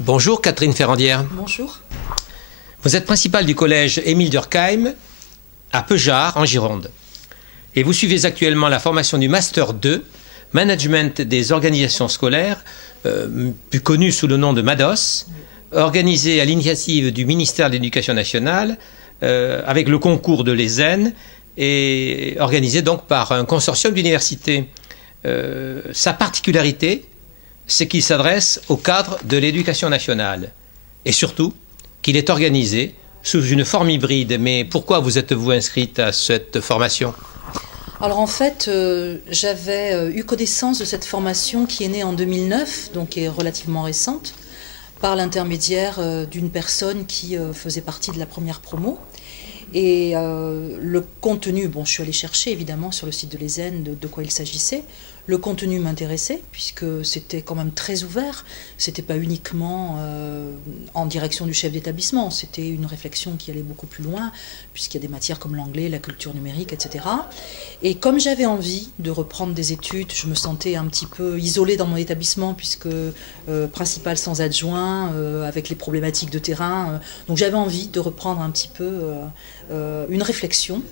Bonjour Catherine Ferrandière. Bonjour. Vous êtes principale du collège Émile Durkheim à Péjart en Gironde. Et vous suivez actuellement la formation du Master 2, Management des organisations scolaires, plus connu sous le nom de MADOS, organisée à l'initiative du ministère de l'Éducation nationale avec le concours de l'ESN et organisée donc par un consortium d'universités. Sa particularité, c'est qu'il s'adresse au cadre de l'éducation nationale et surtout qu'il est organisé sous une forme hybride. Mais pourquoi vous êtes-vous inscrite à cette formation ? Alors en fait, j'avais eu connaissance de cette formation qui est née en 2009, donc qui est relativement récente, par l'intermédiaire d'une personne qui faisait partie de la première promo. Et le contenu, bon, je suis allée chercher évidemment sur le site de l'ESN de quoi il s'agissait. Le contenu m'intéressait puisque c'était quand même très ouvert. C'était pas uniquement en direction du chef d'établissement. C'était une réflexion qui allait beaucoup plus loin puisqu'il y a des matières comme l'anglais, la culture numérique, etc. Et comme j'avais envie de reprendre des études, je me sentais un petit peu isolée dans mon établissement puisque principal sans adjoint, avec les problématiques de terrain. Donc j'avais envie de reprendre un petit peu une réflexion,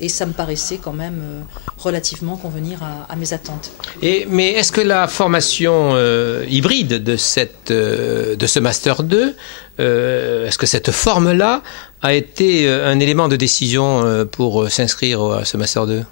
et ça me paraissait quand même relativement convenir à mes attentes. Mais est-ce que la formation hybride de ce Master 2, est-ce que cette forme-là a été un élément de décision pour s'inscrire à ce Master 2 ?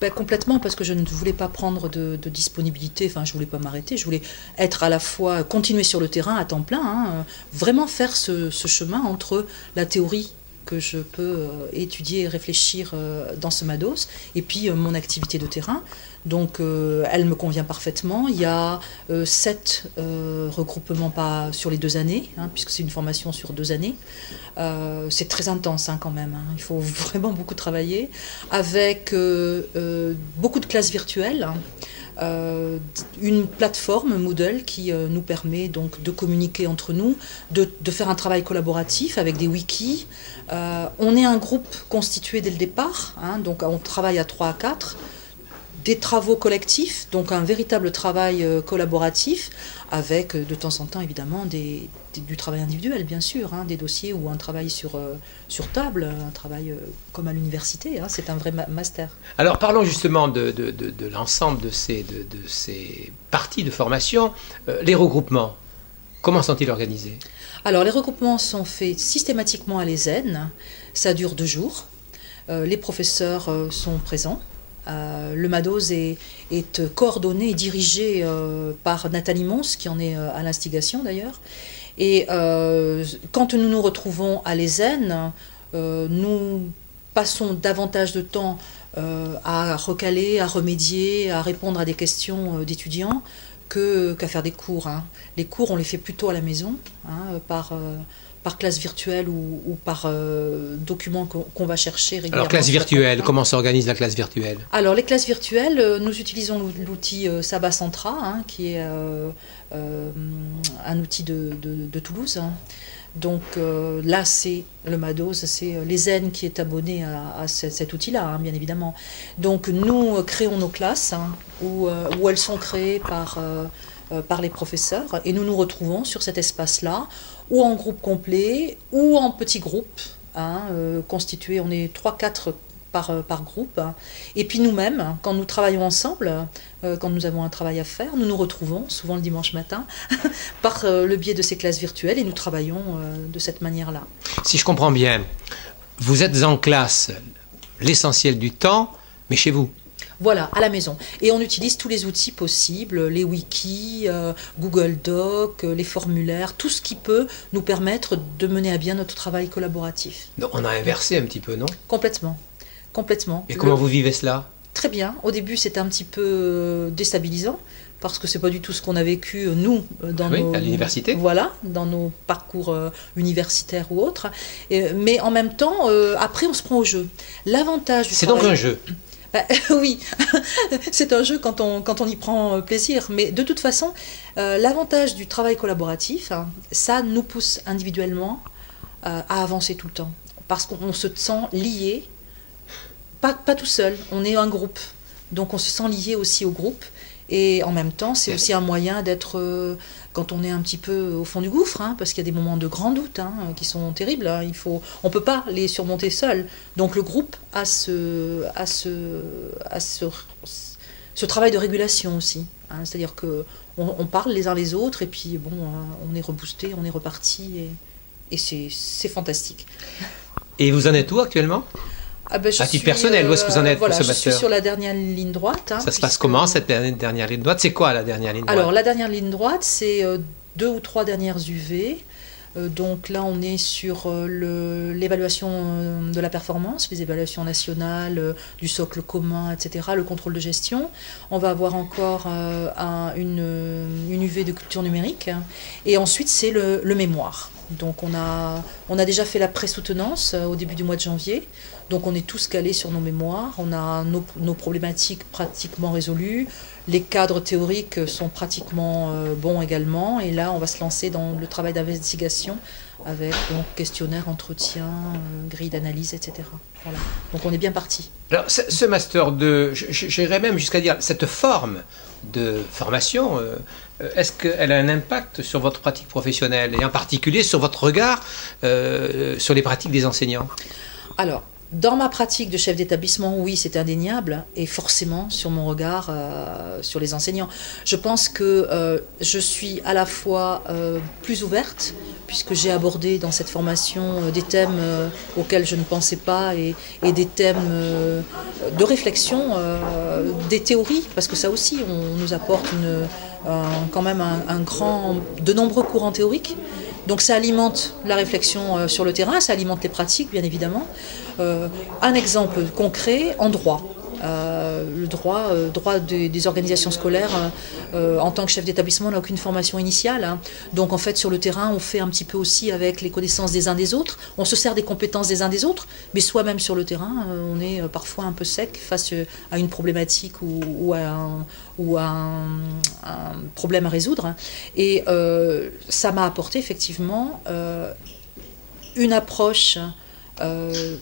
Ben, complètement, parce que je ne voulais pas prendre de disponibilité, enfin je ne voulais pas m'arrêter, je voulais être à la fois, continuer sur le terrain à temps plein, vraiment faire ce chemin entre la théorie que je peux étudier et réfléchir dans ce MADOS, et puis mon activité de terrain. Donc elle me convient parfaitement. Il y a 7 regroupements pas sur les 2 années, puisque c'est une formation sur 2 années. C'est très intense quand même. Il faut vraiment beaucoup travailler, avec beaucoup de classes virtuelles. Une plateforme Moodle qui nous permet donc de communiquer entre nous, de faire un travail collaboratif avec des wikis. On est un groupe constitué dès le départ, donc on travaille à 3 à 4, des travaux collectifs, donc un véritable travail collaboratif, avec de temps en temps évidemment du travail individuel, bien sûr, des dossiers ou un travail sur table, un travail comme à l'université, c'est un vrai master. Alors parlons justement de l'ensemble de ces parties de formation. Les regroupements, comment sont-ils organisés ? Alors les regroupements sont faits systématiquement à l'ESN, ça dure 2 jours, les professeurs sont présents. Le MADOS est coordonné et dirigé par Nathalie Mons, qui en est à l'instigation d'ailleurs. Et quand nous nous retrouvons à l'ESN, nous passons davantage de temps à recaler, à remédier, à répondre à des questions d'étudiants qu'à faire des cours. Les cours, on les fait plutôt à la maison, par classe virtuelle ou par document qu'on va chercher régulièrement. Alors classe virtuelle, comment s'organise la classe virtuelle ? Alors les classes virtuelles, nous utilisons l'outil Sabas Centra, qui est un outil de Toulouse. Donc là, c'est le MADOS, c'est l'ESN qui est abonné à cet outil-là, bien évidemment. Donc nous créons nos classes où elles sont créées par les professeurs, et nous nous retrouvons sur cet espace-là, ou en groupe complet, ou en petits groupes, constitués, on est 3-4 par groupe. Et puis nous-mêmes, quand nous travaillons ensemble, quand nous avons un travail à faire, nous nous retrouvons, souvent le dimanche matin, par le biais de ces classes virtuelles, et nous travaillons de cette manière-là. Si je comprends bien, vous êtes en classe l'essentiel du temps, mais chez vous ? Voilà, à la maison. Et on utilise tous les outils possibles, les wikis, Google Doc, les formulaires, tout ce qui peut nous permettre de mener à bien notre travail collaboratif. Donc on a inversé un petit peu, non ? Complètement. Complètement. Et comment vous vivez cela ? Très bien. Au début, c'était un petit peu déstabilisant, parce que c'est pas du tout ce qu'on a vécu, nous, dans à l'université. Voilà, dans nos parcours universitaires ou autres. Mais en même temps, après, on se prend au jeu. L'avantage du C'est travail... donc un jeu. Oui, c'est un jeu quand on y prend plaisir. Mais de toute façon, l'avantage du travail collaboratif, ça nous pousse individuellement à avancer tout le temps. Parce qu'on se sent lié, pas tout seul, on est un groupe. Donc on se sent lié aussi au groupe. Et en même temps, c'est aussi un moyen d'être quand on est un petit peu au fond du gouffre, hein, parce qu'il y a des moments de grand doute hein, qui sont terribles. Hein, on ne peut pas les surmonter seul. Donc le groupe a ce travail de régulation aussi. Hein, c'est-à-dire qu'on parle les uns les autres et puis bon, on est reboosté, on est reparti et c'est fantastique. Et vous en êtes où actuellement? À titre personnel, où est-ce que vous en êtes voilà, pour ce master? Je suis sur la dernière ligne droite. Hein, ça se passe comment, cette dernière ligne droite? C'est quoi la dernière ligne droite? Alors, la dernière ligne droite, c'est 2 ou 3 dernières UV. Donc là, on est sur l'évaluation de la performance, les évaluations nationales, du socle commun, etc., le contrôle de gestion. On va avoir encore une UV de culture numérique. Et ensuite, c'est le mémoire. Donc on a déjà fait la pré-soutenance au début du mois de janvier. Donc on est tous calés sur nos mémoires, on a nos problématiques pratiquement résolues, les cadres théoriques sont pratiquement bons également, et là on va se lancer dans le travail d'investigation avec donc questionnaire, entretien, grille d'analyse, etc. Voilà. Donc on est bien parti. Alors ce Master 2, j'irais même jusqu'à dire, cette forme de formation, est-ce qu'elle a un impact sur votre pratique professionnelle, et en particulier sur votre regard sur les pratiques des enseignants? Alors, dans ma pratique de chef d'établissement, oui, c'est indéniable, et forcément sur mon regard sur les enseignants. Je pense que je suis à la fois plus ouverte, puisque j'ai abordé dans cette formation des thèmes auxquels je ne pensais pas, et des thèmes de réflexion, des théories, parce que ça aussi, on nous apporte quand même de nombreux courants théoriques. Donc ça alimente la réflexion sur le terrain, ça alimente les pratiques, bien évidemment. Un exemple concret, en droit. Le droit des organisations scolaires, en tant que chef d'établissement, on n'a aucune formation initiale. Hein. Donc en fait, sur le terrain, on fait un petit peu aussi avec les connaissances des uns des autres. On se sert des compétences des uns des autres, mais soi-même sur le terrain, on est parfois un peu sec face à une problématique ou à un problème à résoudre. Et ça m'a apporté effectivement une approche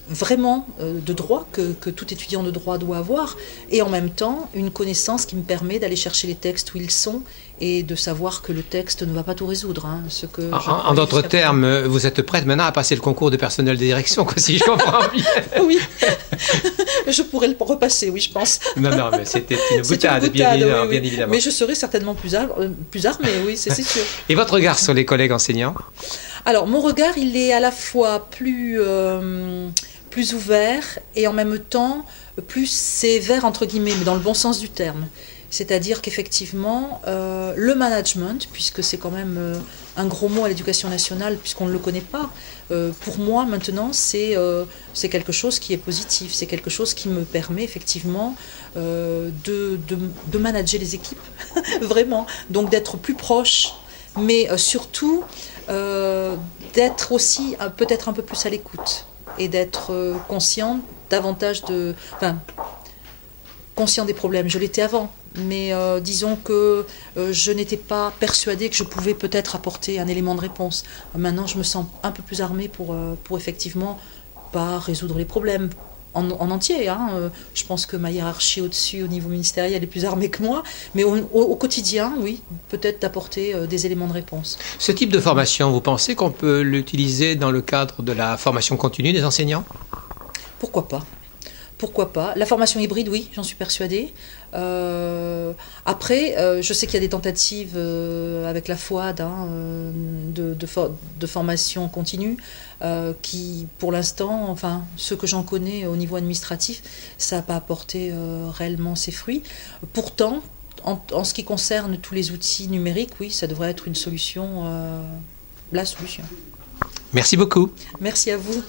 vraiment de droit que tout étudiant de droit doit avoir, et en même temps une connaissance qui me permet d'aller chercher les textes où ils sont et de savoir que le texte ne va pas tout résoudre. Hein, en d'autres termes, vous êtes prête maintenant à passer le concours de personnel de direction, quoi, si je comprends bien. Oui, je pourrais le repasser, oui, je pense. Non, mais c'était une boutade, bien évidemment. Mais je serai certainement plus armée, oui, c'est sûr. Et votre regard sur les collègues enseignants? Alors, mon regard, il est à la fois plus ouvert et en même temps plus sévère, entre guillemets, mais dans le bon sens du terme. C'est-à-dire qu'effectivement, le management, puisque c'est quand même un gros mot à l'éducation nationale, puisqu'on ne le connaît pas, pour moi, maintenant, c'est quelque chose qui est positif. C'est quelque chose qui me permet effectivement de manager les équipes, vraiment. Donc d'être plus proche, mais surtout d'être aussi peut-être un peu plus à l'écoute et d'être conscient davantage conscient des problèmes. Je l'étais avant, mais disons que je n'étais pas persuadée que je pouvais peut-être apporter un élément de réponse. Maintenant, je me sens un peu plus armée pour effectivement pas résoudre les problèmes en entier. Hein. Je pense que ma hiérarchie au-dessus, au niveau ministériel, est plus armée que moi, mais au quotidien, oui, peut-être d'apporter des éléments de réponse. Ce type de formation, vous pensez qu'on peut l'utiliser dans le cadre de la formation continue des enseignants? Pourquoi pas? Pourquoi pas? La formation hybride, oui, j'en suis persuadée. Après, je sais qu'il y a des tentatives avec la FOAD de formation continue qui, pour l'instant, enfin, ce que j'en connais au niveau administratif, ça n'a pas apporté réellement ses fruits. Pourtant, en ce qui concerne tous les outils numériques, oui, ça devrait être une solution, la solution. Merci beaucoup. Merci à vous.